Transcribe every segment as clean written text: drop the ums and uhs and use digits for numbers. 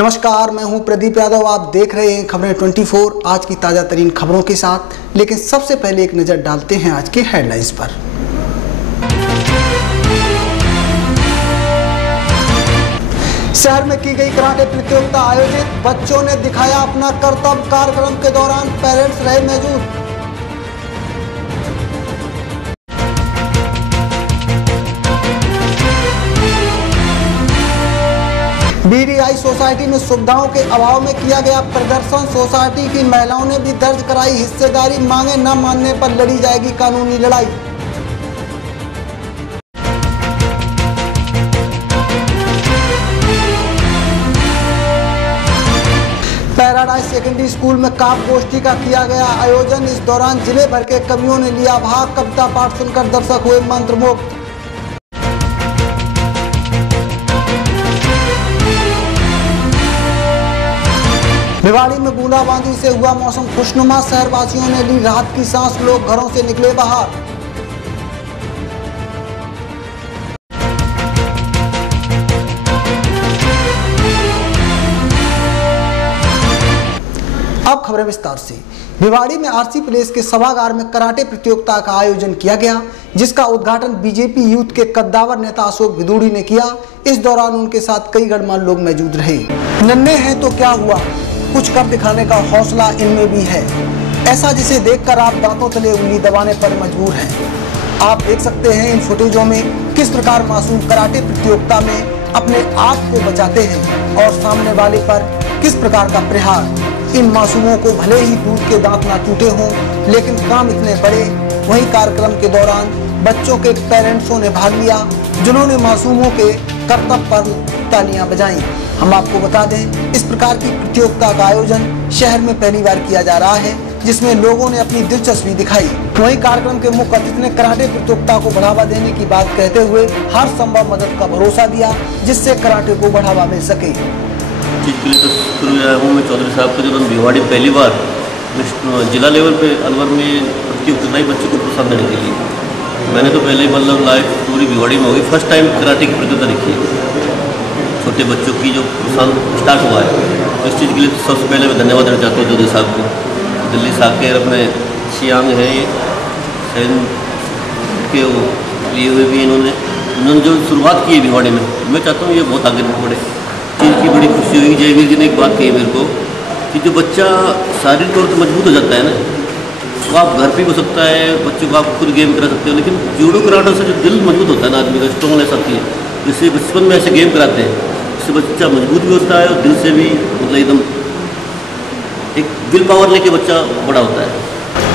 नमस्कार, मैं हूं प्रदीप यादव। आप देख रहे हैं खबरें 24 आज की ताज़ा तरीन खबरों के साथ। लेकिन सबसे पहले एक नज़र डालते हैं आज के हेडलाइंस पर। शहर में की गई कराटे प्रतियोगिता आयोजित, बच्चों ने दिखाया अपना कर्तव्य। कार्यक्रम के दौरान पेरेंट्स रहे मौजूद। बीडीआई सोसाइटी में सुविधाओं के अभाव में किया गया प्रदर्शन। सोसाइटी की महिलाओं ने भी दर्ज कराई हिस्सेदारी। मांगे न मानने पर लड़ी जाएगी कानूनी लड़ाई। पैराडाइज सेकेंडरी स्कूल में काव्य गोष्ठी का किया गया आयोजन। इस दौरान जिले भर के कवियों ने लिया भाग। कविता पाठ सुनकर दर्शक हुए मंत्रमुग्ध। भिवाड़ी में बूंदाबांदी से हुआ मौसम खुशनुमा। शहरवासियों ने ली राहत की सांस। लोग घरों से निकले बाहर। अब खबरें विस्तार से। भिवाड़ी में आरसी प्लेस के सभागार में कराटे प्रतियोगिता का आयोजन किया गया, जिसका उद्घाटन बीजेपी यूथ के कद्दावर नेता अशोक भिदुड़ी ने किया। इस दौरान उनके साथ कई गणमान्य लोग मौजूद रहे। नन्हे हैं तो क्या हुआ, कुछ कर दिखाने का हौसला इनमें भी है, ऐसा जिसे देखकर आप दांतों तले उंगली दबाने पर मजबूर हैं। आप देख सकते हैं इन फुटेजों में किस प्रकार मासूम कराटे प्रतियोगिता में अपने आप को बचाते हैं और सामने वाले पर किस प्रकार का प्रहार। इन मासूमों को भले ही दूध के दांत ना टूटे हों, लेकिन काम इतने बड़े। वहीं कार्यक्रम के दौरान बच्चों के पेरेंट्सों ने भाग लिया, जिन्होंने मासूमों के कर्तव्य पर तालियां बजाईं। हम आपको बता दें, इस प्रकार की प्रतियोगिता का आयोजन शहर में पहली बार किया जा रहा है, जिसमें लोगों ने अपनी दिलचस्पी दिखाई। वहीं कार्यक्रम के मुख्य अतिथि ने कराटे प्रतियोगिता को बढ़ावा देने की बात कहते हुए हर संभव मदद का भरोसा दिया, जिससे कराटे को बढ़ावा मिल सके। मैं चौधरी साहब को जब भिवाड़ी पहली बार जिला लेवल पे अलवर में प्रतियोगिता बच्चों को प्रोत्साहन देने के लिए मैंने तो पहले मतलब लाइफ पूरी भिवाड़ी में होगी फर्स्ट टाइम कराटे की प्रतियोगिता देखी है। छोटे बच्चों की जो प्रोत्साहन स्टार्ट हुआ है, तो इस चीज़ के लिए सबसे पहले मैं धन्यवाद देना चाहता हूँ चौधरी साहब को। दिल्ली से आकर अपने शियांग है सैन के लिए हुए भी इन्होंने जो शुरुआत की है भिवाड़ी में, मैं चाहता हूँ ये बहुत आगे बढ़े। चीज़ की बड़ी खुशी हुई। जयवीर जी ने एक बात कही मेरे को कि जो बच्चा शारीरिक तौर पर मजबूत हो जाता है ना, तो आप घर पे हो सकता है, बच्चों को आप खुद गेम करा सकते हो, लेकिन जूडो कराटे से जो दिल मजबूत होता है ना आदमी का, स्ट्रॉन्गनेस आती है। तो इसे बचपन में ऐसे गेम कराते हैं, इससे बच्चा मजबूत भी होता है और दिल से भी मतलब एकदम एक विल पावर लेके बच्चा बड़ा होता है।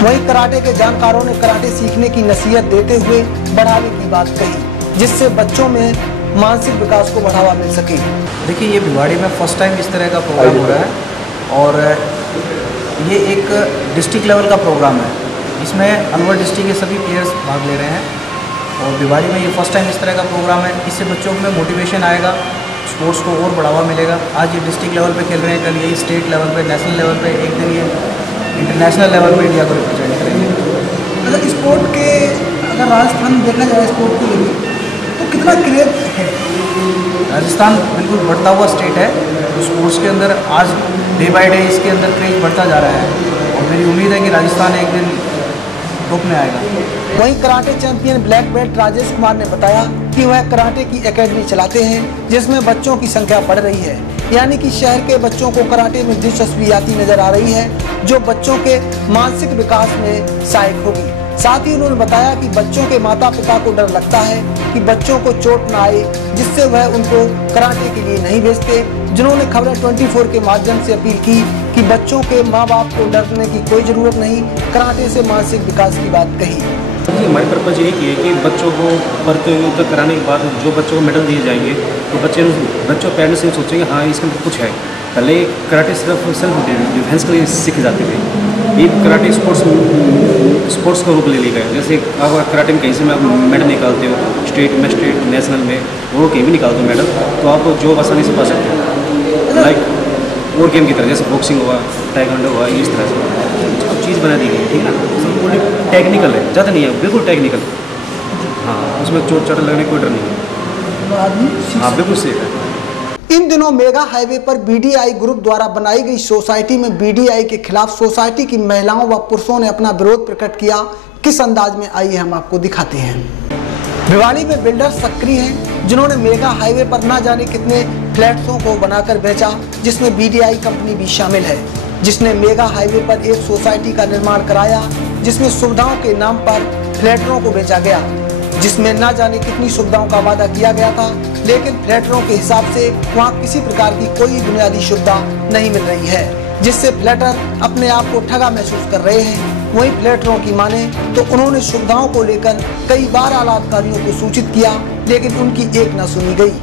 वहीं कराटे के जानकारों ने कराटे सीखने की नसीहत देते हुए बढ़ावे की बात कही, जिससे बच्चों में मानसिक विकास को बढ़ावा मिल सके। देखिए, ये भिवाड़ी में फर्स्ट टाइम इस तरह का प्रोग्राम हो रहा है और ये एक डिस्ट्रिक्ट लेवल का प्रोग्राम है। इसमें अलवर डिस्ट्रिक्ट के सभी प्लेयर्स भाग ले रहे हैं और भिवाड़ी में ये फर्स्ट टाइम इस तरह का प्रोग्राम है। इससे बच्चों में मोटिवेशन आएगा, स्पोर्ट्स को और बढ़ावा मिलेगा। आज ये डिस्ट्रिक्ट लेवल पे खेल रहे हैं, कल ये स्टेट लेवल पे, नेशनल लेवल पे, एक दिन ये इंटरनेशनल लेवल पे इंडिया को रिप्रेजेंट करेंगे। अगर स्पोर्ट के अगर राजस्थान देखा जाए स्पोर्ट को लेकर तो कितना क्रेज है? राजस्थान बिल्कुल बढ़ता हुआ स्टेट है, तो स्पोर्ट्स के अंदर आज डे बाय डे इसके अंदर क्रेज बढ़ता जा रहा है और मेरी उम्मीद है कि राजस्थान एक दिन टॉप में आएगा। वहीं karate champion black belt Rajesh Kumar ने बताया कि वह कराटे की एकेडमी चलाते हैं, जिसमें बच्चों की संख्या बढ़ रही है। यानी कि शहर के बच्चों को कराटे में दिलचस्पी आती नजर आ रही है, जो बच्चों के मानसिक विकास में सहायक होगी। साथ ही उन्होंने बताया कि बच्चों के माता पिता को डर लगता है कि बच्चों को चोट न आए, जिससे वह उनको कराटे के लिए नहीं भेजते। जिन्होंने खबरें 24 के माध्यम से अपील की कि बच्चों के माँ बाप को डरने की कोई ज़रूरत नहीं, कराटे से मानसिक विकास की बात कही। हमारी पर्पज़ ये है कि बच्चों को प्रतियोगिता कराने के बाद जो बच्चों को मेडल दिए जाएंगे, तो बच्चों पेरेंट्स ये सोचेंगे हाँ इसके अंदर कुछ है। पहले कराटे सिर्फ सेल्फ डिफेंस के लिए सीखे जाते थे, ये कराटे स्पोर्ट्स को रूप ले लिया गया। जैसे आप कराटे में कहीं से आप मेडल निकालते हो, स्टेट नेशनल में, वो कहीं भी निकालते हो मेडल, तो आप जॉब आसानी से पा सकते हो। लाइक और गेम की तरह, जैसे बॉक्सिंग हुआ, टाइकोंडो हुआ, इस तरह से चीज़ बना दी गई, ठीक है ना। सब टेक्निकल है, ज़्यादा नहीं है, बिल्कुल टेक्निकल। हाँ, उसमें चोट चाट लगने कोई डर नहीं है। हाँ, बिल्कुल सेफ है। इन दिनों मेगा हाईवे पर बीडीआई ग्रुप द्वारा बनाई गई सोसाइटी में बीडीआई के खिलाफ सोसाइटी की महिलाओं व पुरुषों ने अपना विरोध प्रकट किया। किस अंदाज में, आइए हम आपको दिखाते हैं। भिवाड़ी में बिल्डर सक्रिय हैं जिन्होंने मेगा हाईवे पर ना जाने कितने फ्लैट्सों को बनाकर बेचा, जिसमें बीडीआई कंपनी भी शामिल है, जिसने मेगा हाईवे पर एक सोसाइटी का निर्माण कराया जिसमें सुविधाओं के नाम पर फ्लैटरों को बेचा गया, जिसमें ना जाने कितनी सुविधाओं का वादा किया गया था, लेकिन फ्लैटरों के हिसाब से वहां किसी प्रकार की कोई बुनियादी सुविधा नहीं मिल रही है, जिससे फ्लैटर अपने आप को ठगा महसूस कर रहे हैं। वहीं फ्लैटरों की माने तो उन्होंने सुविधाओं को लेकर कई बार आला अधिकारियों को सूचित किया, लेकिन उनकी एक न सुनी गई।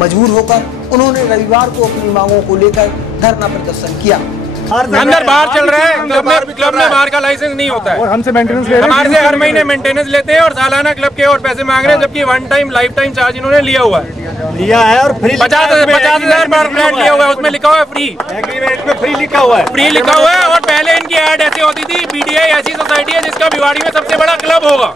मजबूर होकर उन्होंने रविवार को अपनी मांगों को लेकर धरना प्रदर्शन किया। अंदर बाहर चल रहा है, क्लब में बाहर का लाइसेंस नहीं होता है और हमसे मेंटेनेंस ले रहे हैं। हमारे से हर महीने मेंटेनेंस लेते हैं और सालाना क्लब के और पैसे मांग रहे हैं, जबकि one time life time charge इन्होंने लिया हुआ है और फ्री 50,000 पर फ्लैट लिया हुआ है, उसमें लिखा हुआ है फ्री, एग्रीमेंट में फ्री लिखा हुआ है। और पहले इनकी ऐड ऐसी होती थी, बीडीआई ऐसी सोसाइटी है जिसका भिवाड़ी में सबसे बड़ा क्लब होगा,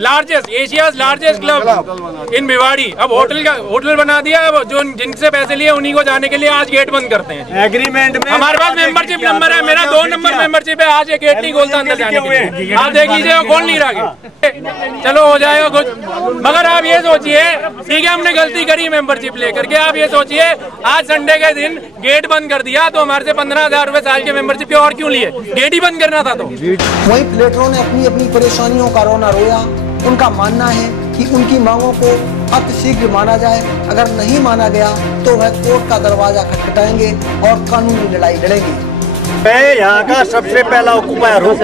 largest, Asia's largest club in Bhiwadi. अब होटल बना दिया, जो जिनसे पैसे लिए उन्हीं को जाने के लिए आज गेट बंद करते हैं। हमारे पास मेंबरशिप नंबर है, मेरा 2 नंबर मेंबरशिप है, आज ये गेट नहीं खोलता अंदर जाने के लिए। आप देख लीजिए, खोल नहीं रहा। चलो हो जाएगा कुछ, मगर आप ये सोचिए, ठीक है हमने गलती करी मेंबरशिप लेकर के, आप ये सोचिए आज संडे के दिन गेट बंद कर दिया तो हमारे से 15,000 रुपए साल के मेंबरशिप के और क्यों लिए, गेट ही बंद करना था। तो वहीं फ्लैटरों ने अपनी अपनी परेशानियों का रोना रोया। उनका मानना है कि उनकी मांगों को अतिशीघ्र माना जाए, अगर नहीं माना गया तो वह कोर्ट का दरवाजा खटखटाएंगे और कानूनी लड़ाई लड़ेंगे। मैं यहाँ का सबसे पहला ऑक्यूपायर हूँ।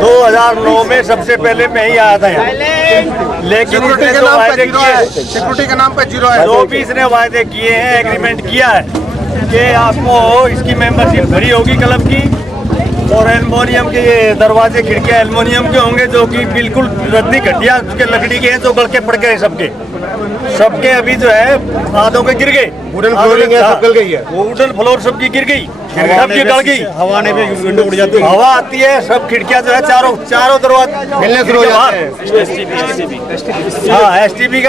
2009 में सबसे पहले मैं ही आया था यहाँ, लेकिन इसने जो वायदे किए, सिक्योरिटी के नाम पे 0 है, जो भी इसने वायदे किए हैं, एग्रीमेंट किया है कि आपको इसकी मेंबरशिप भरी होगी क्लब की, और एल्युमिनियम के ये दरवाजे खिड़कियाँ एल्युमिनियम के होंगे, जो कि बिल्कुल रद्दी घटिया उसके लकड़ी के हैं, जो गल के पड़ गए सबके अभी जो है आधों के गिर गए। वुडन फ्लोरिंग है, सब गल गई है, वुडन फ्लोर सबकी गिर गई, सबकी गल गई, हवा ने भी विंडो उड़ जाती है, हवा आती है, सब खिड़कियाँ जो है चारों दरवाजे मिलने शुरू हो जाते हैं। हाँ, एसटीपी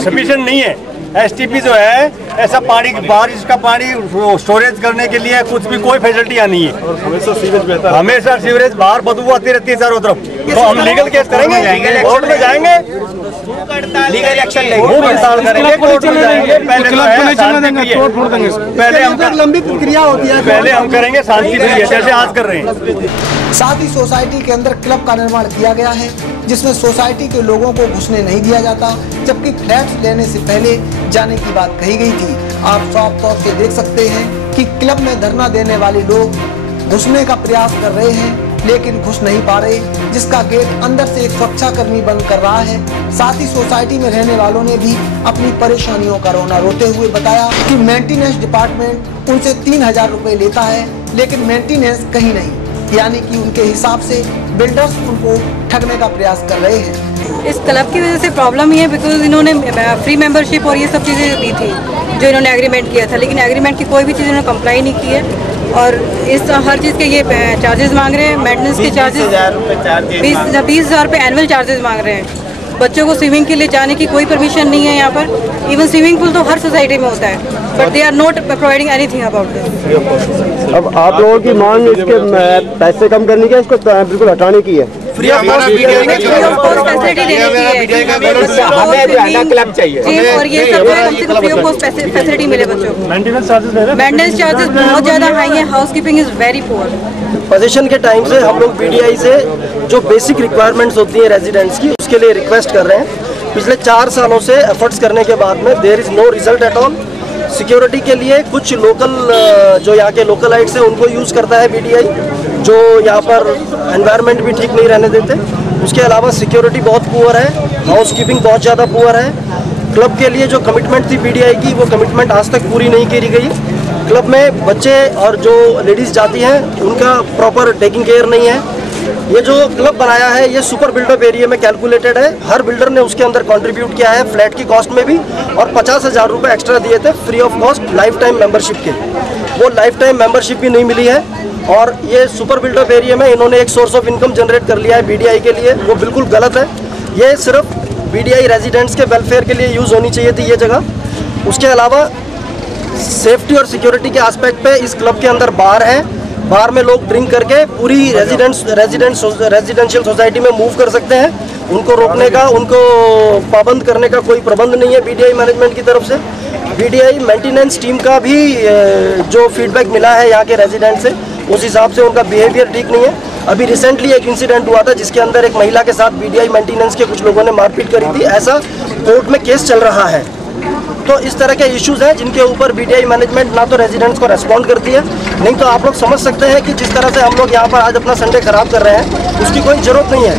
सफिशिएंट नहीं है। एसटीपी जो है ऐसा पानी, बारिश का पानी स्टोरेज करने के लिए कुछ भी कोई फैसिलिटियाँ नहीं है। हमेशा सीवरेज बाहर बदबू आती रहती है चारों तरफ। तो हम लीगल केस करेंगे, कोर्ट में जाएंगे, लीगल एक्शन लेंगे, कोर्ट में जाएंगे। पहले हम लंबी प्रक्रिया होती है, पहले हम करेंगे शांति प्रिय, जैसे आज कर रहे हैं। साथ ही सोसाइटी के अंदर क्लब का निर्माण किया गया है, जिसमें सोसाइटी के लोगों को घुसने नहीं दिया जाता, जबकि फ्लैट्स लेने से पहले जाने की बात कही गई थी। आप साफ तौर से देख सकते हैं कि क्लब में धरना देने वाले लोग घुसने का प्रयास कर रहे हैं, लेकिन घुस नहीं पा रहे, जिसका गेट अंदर से एक सुरक्षाकर्मी बंद कर रहा है। साथ ही सोसाइटी में रहने वालों ने भी अपनी परेशानियों का रोना रोते हुए बताया कि मेंटेनेंस डिपार्टमेंट उनसे 3,000 रुपए लेता है, लेकिन मेंटेनेंस कहीं नहीं, यानी कि उनके हिसाब से बिल्डर्स उनको ठगने का प्रयास कर रहे हैं। इस क्लब की वजह से प्रॉब्लम ही है, बिकॉज इन्होंने फ्री मेंबरशिप और ये सब चीज़ें दी थी जो इन्होंने एग्रीमेंट किया था, लेकिन एग्रीमेंट की कोई भी चीज़ इन्होंने कंप्लाई नहीं की है, और इस हर चीज़ के ये चार्जेस मांग रहे हैं। मेंटेनेंस के चार्जेस 20,000 रुपये एनुअल चार्जेस मांग रहे हैं। बच्चों को स्विमिंग के लिए जाने की कोई परमिशन नहीं है यहाँ पर। इवन स्विमिंग पूल तो हर सोसाइटी में होता है, but they are not providing anything about this. अब आप लोगों की मांग इसके पैसे कम करने की, इसको बिल्कुल हटाने की है। फ्री ऑफ कॉस्ट फैसिलिटी देने की है, क्लब चाहिए और ये सब कम से कम फ्री ऑफ कॉस्ट फैसिलिटी मिले बच्चों को। मेंटेनेंस चार्जेस बहुत ज़्यादा हाई है, housekeeping is very poor. Position के टाइम से हम लोग बीडीआई से जो बेसिक रिक्वायरमेंट्स होती है रेजिडेंट्स की, उसके लिए रिक्वेस्ट कर रहे हैं। पिछले 4 सालों से एफर्ट्स करने के बाद में there is no result at all. Security के लिए कुछ लोकल जो यहाँ के लोकलाइट्स हैं उनको यूज़ करता है बीडीआई, जो यहाँ पर एनवायरनमेंट भी ठीक नहीं रहने देते। उसके अलावा सिक्योरिटी बहुत पुअर है, हाउसकीपिंग बहुत ज़्यादा पुअर है। क्लब के लिए जो कमिटमेंट थी बीडीआई की, वो कमिटमेंट आज तक पूरी नहीं करी गई। क्लब में बच्चे और जो लेडीज़ जाती हैं उनका प्रॉपर टेकिंग केयर नहीं है। ये जो क्लब बनाया है ये सुपर बिल्डअप एरिया में कैलकुलेटेड है। हर बिल्डर ने उसके अंदर कंट्रीब्यूट किया है फ्लैट की कॉस्ट में भी, और 50,000 रुपये एक्स्ट्रा दिए थे free of cost life time membership के। वो लाइफ टाइम मेंबरशिप भी नहीं मिली है, और ये सुपर बिल्डअप एरिया में इन्होंने एक सोर्स ऑफ इनकम जनरेट कर लिया है बीडीआई के लिए, वो बिल्कुल गलत है। ये सिर्फ BDI रेजिडेंट्स के वेलफेयर के लिए यूज़ होनी चाहिए थी ये जगह। उसके अलावा सेफ्टी और सिक्योरिटी के एस्पेक्ट पे इस क्लब के अंदर बार है, बार में लोग ड्रिंक करके पूरी रेजिडेंशियल सोसाइटी में मूव कर सकते हैं। उनको रोकने का, उनको पाबंद करने का कोई प्रबंध नहीं है BDI मैनेजमेंट की तरफ से। BDI मेंटेनेंस टीम का भी जो फीडबैक मिला है यहाँ के रेजिडेंट से, उस हिसाब से उनका बिहेवियर ठीक नहीं है। अभी रिसेंटली एक इंसिडेंट हुआ था जिसके अंदर एक महिला के साथ BDI मेंटेनेंस के कुछ लोगों ने मारपीट करी थी, ऐसा कोर्ट में केस चल रहा है। तो इस तरह के इश्यूज हैं जिनके ऊपर BDI मैनेजमेंट ना तो रेजिडेंट्स को रेस्पॉन्ड करती है, नहीं तो आप लोग समझ सकते हैं कि जिस तरह से हम लोग यहाँ पर आज अपना संडे खराब कर रहे हैं उसकी कोई ज़रूरत नहीं है।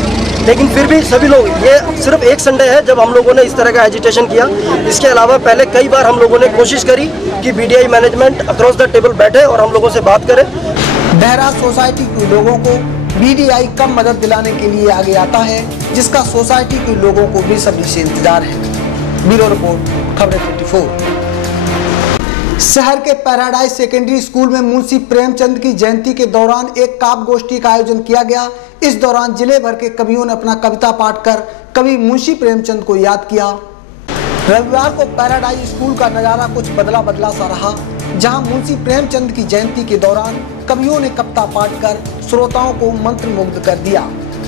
लेकिन फिर भी सभी लोग, ये सिर्फ एक संडे है जब हम लोगों ने इस तरह का एजिटेशन किया। इसके अलावा पहले कई बार हम लोगों ने कोशिश करी कि BDI management across the table बैठे और हम लोगों से बात करे। बहरा सोसाइटी के लोगों को BDI कम मदद दिलाने के लिए आगे आता है, जिसका सोसाइटी के लोगों को बेसब्री से इंतजार है। ब्यूरो रिपोर्ट, खबरें 24। शहर के पैराडाइज सेकेंडरी स्कूल में मुंशी प्रेमचंद की जयंती के दौरान एक काव्य गोष्ठी का आयोजन किया गया। इस दौरान जिले भर के कवियों ने अपना कविता पाठ कर कवि मुंशी प्रेमचंद को याद किया। रविवार को पैराडाइज स्कूल का नजारा कुछ बदला सा रहा, जहां मुंशी प्रेमचंद की जयंती के दौरान कवियों ने कविता पाठ कर श्रोताओं को मंत्रमुग्ध कर दिया।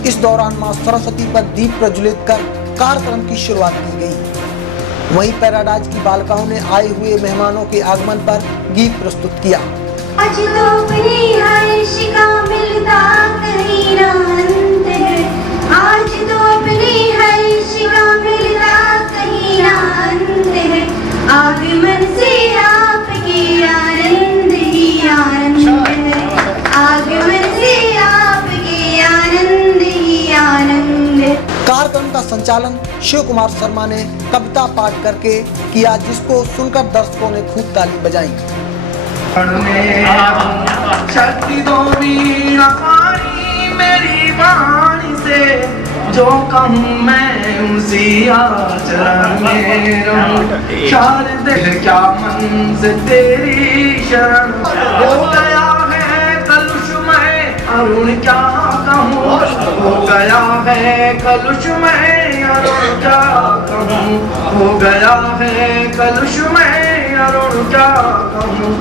इस दौरान मां सरस्वती पर दीप प्रज्वलित कर कार्यक्रम की शुरुआत की गई। वहीं पैराडाइज की बालिकाओं ने आए हुए मेहमानों के आगमन पर गीत प्रस्तुत किया। आज तो अपनी हर्ष का मिलता कहीं ना अंत है, आज तो अपनी हर्ष का मिलता कहीं ना अंत है, आगमन से आपके आनंद ही आनंद है, आगमन से आपके आनंद ही आनंद है। कार्यक्रम का संचालन शिव कुमार शर्मा ने कविता पाठ करके किया, जिसको सुनकर दर्शकों ने खूब ताली बजाई। शक्ति दो वीणा पानी मेरी वाणी से, जो कहूँ मैं उसी आचरण में रहूं। शारदे क्या मन से तेरी शरण, हो गया है कलुष में अरुण क्या कहूँ, हो गया है कलुष में अरुण क्या कहूँ, हो गया है कलुष में अरुण क्या कहूँ।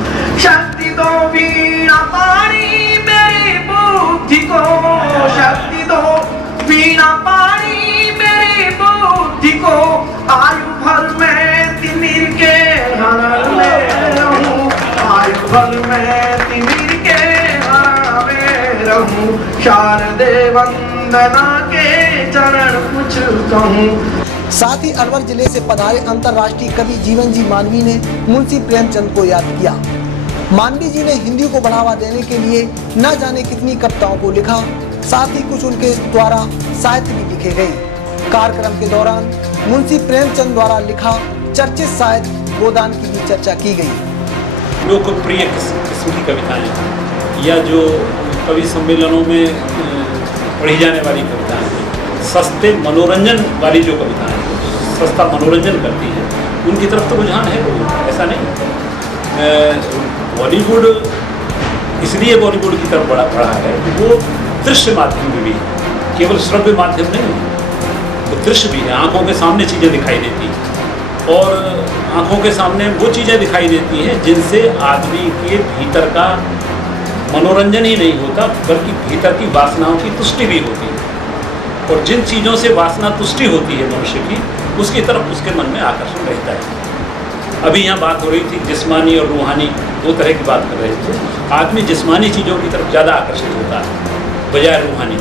शक्ति दो वीणा पानी मेरी बुद्धि को, शक्ति दो वीणा पानी मेरी बुद्धि को, आयु भर में तिमिर के हरण में रहूं, आयु भर में तिमिर के हरण में रहूं। शारदे वंदना के चरण कुछ कहूं। साथ ही अलवर जिले से पधारे अंतर्राष्ट्रीय कवि जीवन जी मानवी ने मुंशी प्रेमचंद को याद किया। मानवी जी ने हिंदी को बढ़ावा देने के लिए न जाने कितनी कविताओं को लिखा, साथ ही कुछ उनके द्वारा साहित्य भी लिखे गए। कार्यक्रम के दौरान मुंशी प्रेमचंद द्वारा लिखा चर्चित साहित्य गोदान की भी चर्चा की गई। लोकप्रिय किस्म की कविताएं या जो कवि सम्मेलनों में पढ़ी जाने वाली कविताएं, सस्ते मनोरंजन वाली जो कविताएं सस्ता मनोरंजन करती है, उनकी तरफ तो रुझान है, ऐसा नहीं। बॉलीवुड इसलिए बॉलीवुड की तरफ बढ़ा है कि वो दृश्य माध्यम में भी है, केवल श्रव्य माध्यम नहीं है, वो दृश्य भी है। आँखों के सामने चीज़ें दिखाई देती हैं और आँखों के सामने वो चीज़ें दिखाई देती हैं जिनसे आदमी के भीतर का मनोरंजन ही नहीं होता, बल्कि भीतर की वासनाओं की तुष्टि भी होती है। और जिन चीज़ों से वासना तुष्टि होती है मनुष्य की, उसकी तरफ उसके मन में आकर्षण रहता है। अभी यहाँ बात हो रही थी जिस्मानी और रूहानी, दो तरह की बात कर रहे थे। आदमी जिस्मानी चीज़ों की तरफ ज़्यादा आकर्षित होता है बजाय रूहानी।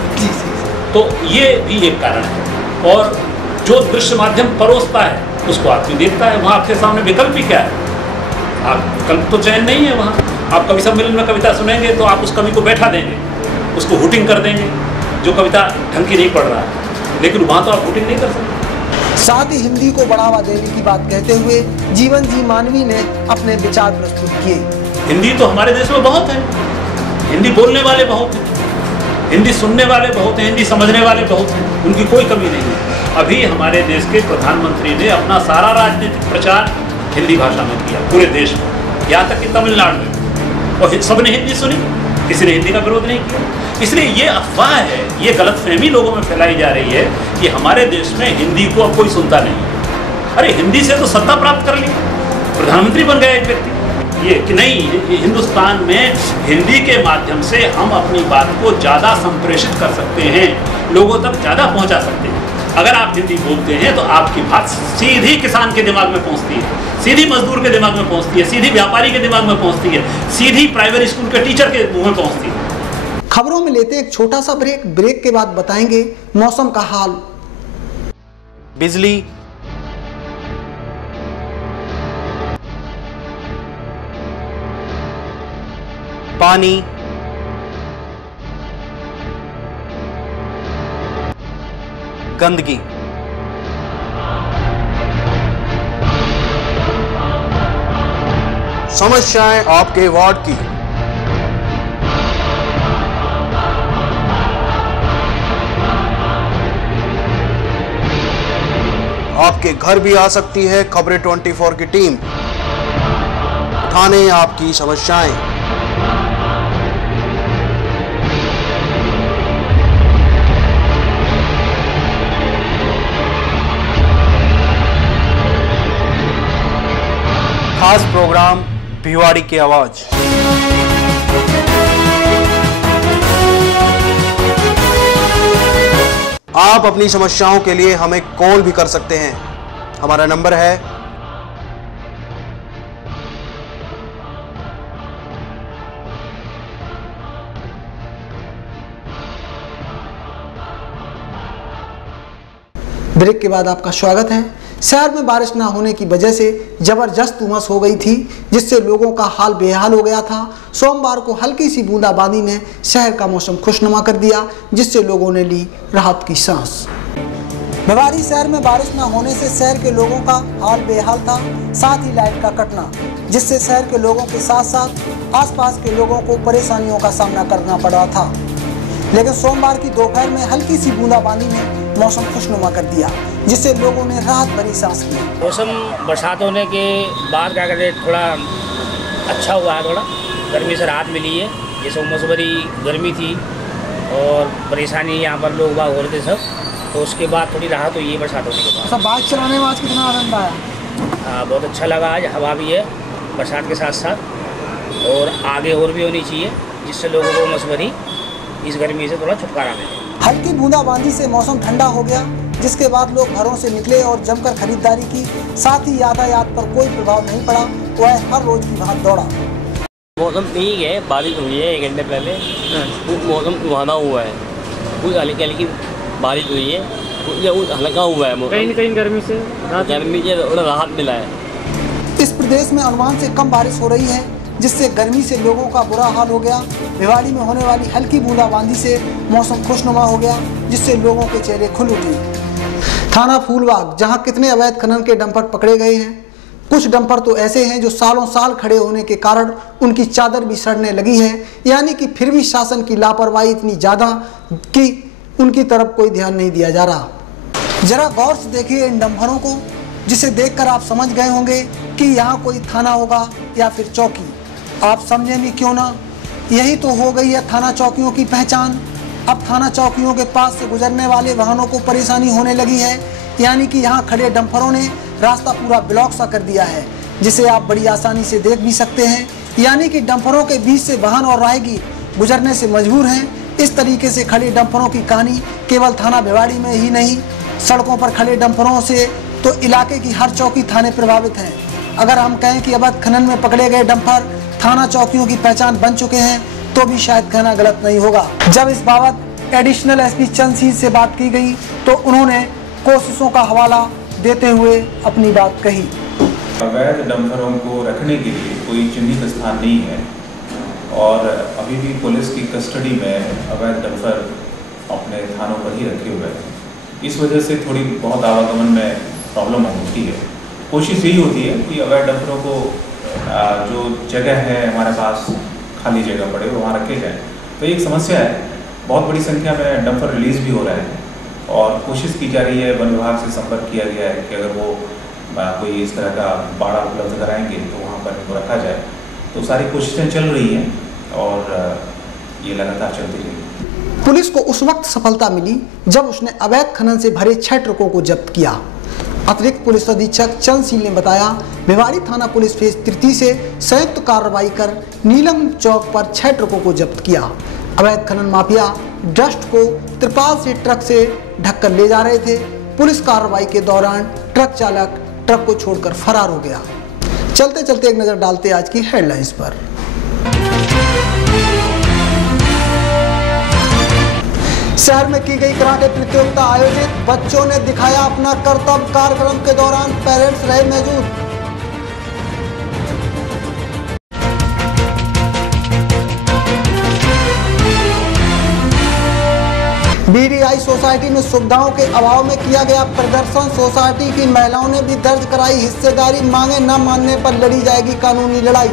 तो ये भी एक कारण है। और जो दृश्य माध्यम परोसता है उसको आदमी देखता है। वहाँ आपके सामने विकल्प ही क्या है? आप विकल्प तो चयन नहीं है। वहाँ आप कवि सम्मेलन में कविता सुनेंगे तो आप उस कवि को बैठा देंगे, उसको हुटिंग कर देंगे जो कविता ढंग की नहीं पढ़ रहा है, लेकिन वहाँ तो आप हुटिंग नहीं कर सकते। साथ ही हिंदी को बढ़ावा देने की बात कहते हुए जीवन जी मानवी ने अपने विचार प्रस्तुत किए। हिंदी तो हमारे देश में बहुत है, हिंदी बोलने वाले बहुत हैं, हिंदी सुनने वाले बहुत हैं, हिंदी समझने वाले बहुत हैं, उनकी कोई कमी नहीं है। अभी हमारे देश के प्रधानमंत्री ने अपना सारा राजनीतिक प्रचार हिंदी भाषा में किया पूरे देश में, यहाँ तक कि तमिलनाडु में, और सबने हिंदी सुनी। किसी ने हिंदी का विरोध नहीं किया। इसलिए ये अफवाह है, ये गलतफहमी लोगों में फैलाई जा रही है कि हमारे देश में हिंदी को अब कोई सुनता नहीं। अरे हिंदी से तो सत्ता प्राप्त कर ली, प्रधानमंत्री बन गया एक व्यक्ति। ये कि नहीं, हिंदुस्तान में हिंदी के माध्यम से हम अपनी बात को ज़्यादा संप्रेषित कर सकते हैं, लोगों तक ज़्यादा पहुंचा सकते हैं। अगर आप हिंदी बोलते हैं तो आपकी बात सीधी किसान के दिमाग में पहुंचती है, सीधी मजदूर के दिमाग में पहुंचती है, सीधी व्यापारी के दिमाग में पहुंचती है, सीधी प्राइमरी स्कूल के टीचर के मुंह में पहुंचती है। खबरों में लेते हैं एक छोटा सा ब्रेक के बाद बताएंगे मौसम का हाल। बिजली, पानी, गंदगी, समस्याएं आपके वार्ड की, आपके घर भी आ सकती है खबरें 24 की टीम। उठाने आपकी समस्याएं। खास प्रोग्राम भिवाड़ी की आवाज। आप अपनी समस्याओं के लिए हमें कॉल भी कर सकते हैं। हमारा नंबर है 0। ब्रेक के बाद आपका स्वागत है। शहर में बारिश न होने की वजह से जबरदस्त उमस हो गई थी, जिससे लोगों का हाल बेहाल हो गया था। सोमवार को हल्की सी बूंदाबांदी ने शहर का मौसम खुशनुमा कर दिया, जिससे लोगों ने ली राहत की सांस। भिवाड़ी शहर में बारिश न होने से शहर के लोगों का हाल बेहाल था, साथ ही लाइट का कटना, जिससे शहर के लोगों के साथ साथ आसपास के लोगों को परेशानियों का सामना करना पड़ रहा था। लेकिन सोमवार की दोपहर में हल्की सी बूंदाबांदी ने मौसम खुशनुमा कर दिया, जिससे लोगों ने राहत भरी सांस ली। मौसम बरसात होने के बाद क्या कहते थोड़ा अच्छा हुआ है, थोड़ा गर्मी से राहत मिली है। जैसे उमस भरी गर्मी थी और परेशानी यहाँ पर लोग बाग हो रहे थे सब, तो उसके बाद थोड़ी राहत हुई है बरसात होने के बाद। बाइक चलाने में आज कितना आनंद आया? हाँ, बहुत अच्छा लगा। आज हवा भी है बरसात के साथ साथ, और आगे और भी होनी चाहिए, जिससे लोगों को उमस भरी इस गर्मी से थोड़ा छुटकारा मिले। हल्की बूंदाबांदी से मौसम ठंडा हो गया, जिसके बाद लोग घरों से निकले और जमकर खरीदारी की। साथ ही यातायात पर कोई प्रभाव नहीं पड़ा, वह हर रोज की भाग दौड़ा। मौसम ठीक है, बारिश हुई है 1 घंटे पहले, मौसम सुहाना हुआ है, कुछ हल्की हल्की बारिश हुई है, कुछ हल्का हुआ है मौसम। कहीं कहीं गर्मी से राहत मिला है। इस प्रदेश में अनुमान से कम बारिश हो रही है, जिससे गर्मी से लोगों का बुरा हाल हो गया। भिवाड़ी में होने वाली हल्की बूंदाबांदी से मौसम खुशनुमा हो गया, जिससे लोगों के चेहरे खुल उठे। थाना फूलबाग, जहां कितने अवैध खनन के डंपर पकड़े गए हैं। कुछ डंपर तो ऐसे हैं जो सालों साल खड़े होने के कारण उनकी चादर भी सड़ने लगी है, यानी कि फिर भी शासन की लापरवाही इतनी ज़्यादा कि उनकी तरफ कोई ध्यान नहीं दिया जा रहा। जरा गौर से देखिए इन डंपरों को, जिसे देखकर आप समझ गए होंगे कि यहाँ कोई थाना होगा या फिर चौकी। आप समझें भी क्यों ना, यही तो हो गई है थाना चौकियों की पहचान। अब थाना चौकियों के पास से गुजरने वाले वाहनों को परेशानी होने लगी है, यानी कि यहाँ खड़े डंपरों ने रास्ता पूरा ब्लॉक सा कर दिया है, जिसे आप बड़ी आसानी से देख भी सकते हैं। यानी कि डंपरों के बीच से वाहन और राहगीर गुजरने से मजबूर हैं। इस तरीके से खड़े डंपरों की कहानी केवल थाना भिवाड़ी में ही नहीं, सड़कों पर खड़े डंपरों से तो इलाके की हर चौकी थाने प्रभावित हैं। अगर हम कहें कि अवैध खनन में पकड़े गए डंपर थाना चौकियों की पहचान बन चुके हैं, तो भी शायद कहना गलत नहीं होगा। जब इस बाबत एडिशनल एसपी चंदसीर से बात की गई, तो उन्होंने कोशिशों का हवाला देते हुए अपनी बात कही। अवैध डंपरों को रखने के लिए कोई चिन्हित स्थान नहीं है, और अभी भी पुलिस की कस्टडी में अवैध डंपर अपने थानों पर ही रखे हुए हैं। इस वजह से थोड़ी बहुत आवागमन में प्रॉब्लम होती है। कोशिश यही होती है कि अवैध डंपरों को जो जगह है हमारे पास खाली जगह पड़े वहाँ रखे जाएँ। तो एक समस्या है, बहुत बड़ी संख्या में डंपर रिलीज़ भी हो रहे हैं, और कोशिश की जा रही है, वन विभाग से संपर्क किया गया है कि अगर वो कोई इस तरह का बाड़ा उपलब्ध कराएंगे तो वहाँ पर इनको रखा जाए। तो सारी कोशिशें चल रही हैं, और ये लगातार चलती रही। पुलिस को उस वक्त सफलता मिली जब उसने अवैध खनन से भरे 6 ट्रकों को जब्त किया। अतिरिक्त पुलिस अधीक्षक चंद्रशील ने बताया, भिवाड़ी थाना पुलिस फेज 3 से संयुक्त कार्रवाई कर नीलम चौक पर 6 ट्रकों को जब्त किया। अवैध खनन माफिया डस्ट को त्रिपाल से ट्रक से ढककर ले जा रहे थे। पुलिस कार्रवाई के दौरान ट्रक चालक ट्रक को छोड़कर फरार हो गया। चलते चलते एक नजर डालते आज की हेडलाइंस पर। शहर में की गई कराटे प्रतियोगिता आयोजित, बच्चों ने दिखाया अपना कर्तव्य। कार्यक्रम के दौरान पेरेंट्स रहे मौजूद। बीडीआई सोसाइटी में सुविधाओं के अभाव में किया गया प्रदर्शन। सोसाइटी की महिलाओं ने भी दर्ज कराई हिस्सेदारी। मांगे न मानने पर लड़ी जाएगी कानूनी लड़ाई।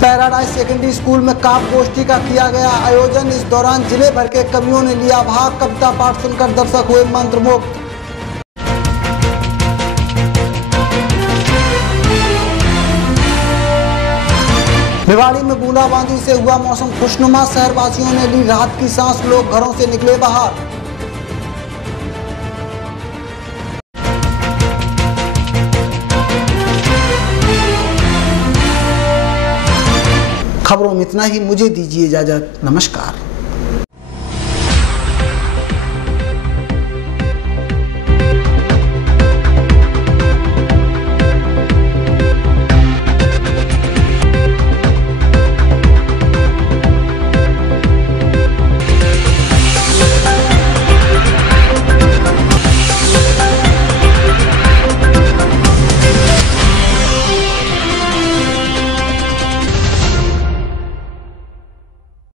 पैराडाइज सेकेंडरी स्कूल में काव्य गोष्ठी का किया गया आयोजन। इस दौरान जिले भर के कवियों ने लिया भाग। कविता पाठ सुनकर दर्शक हुए मंत्रमुग्ध। भिवाड़ी में बूंदाबांदी से हुआ मौसम खुशनुमा। शहरवासियों ने ली राहत की सांस। लोग घरों से निकले बाहर। खबरों में इतना ही। मुझे दीजिए इजाजत। नमस्कार।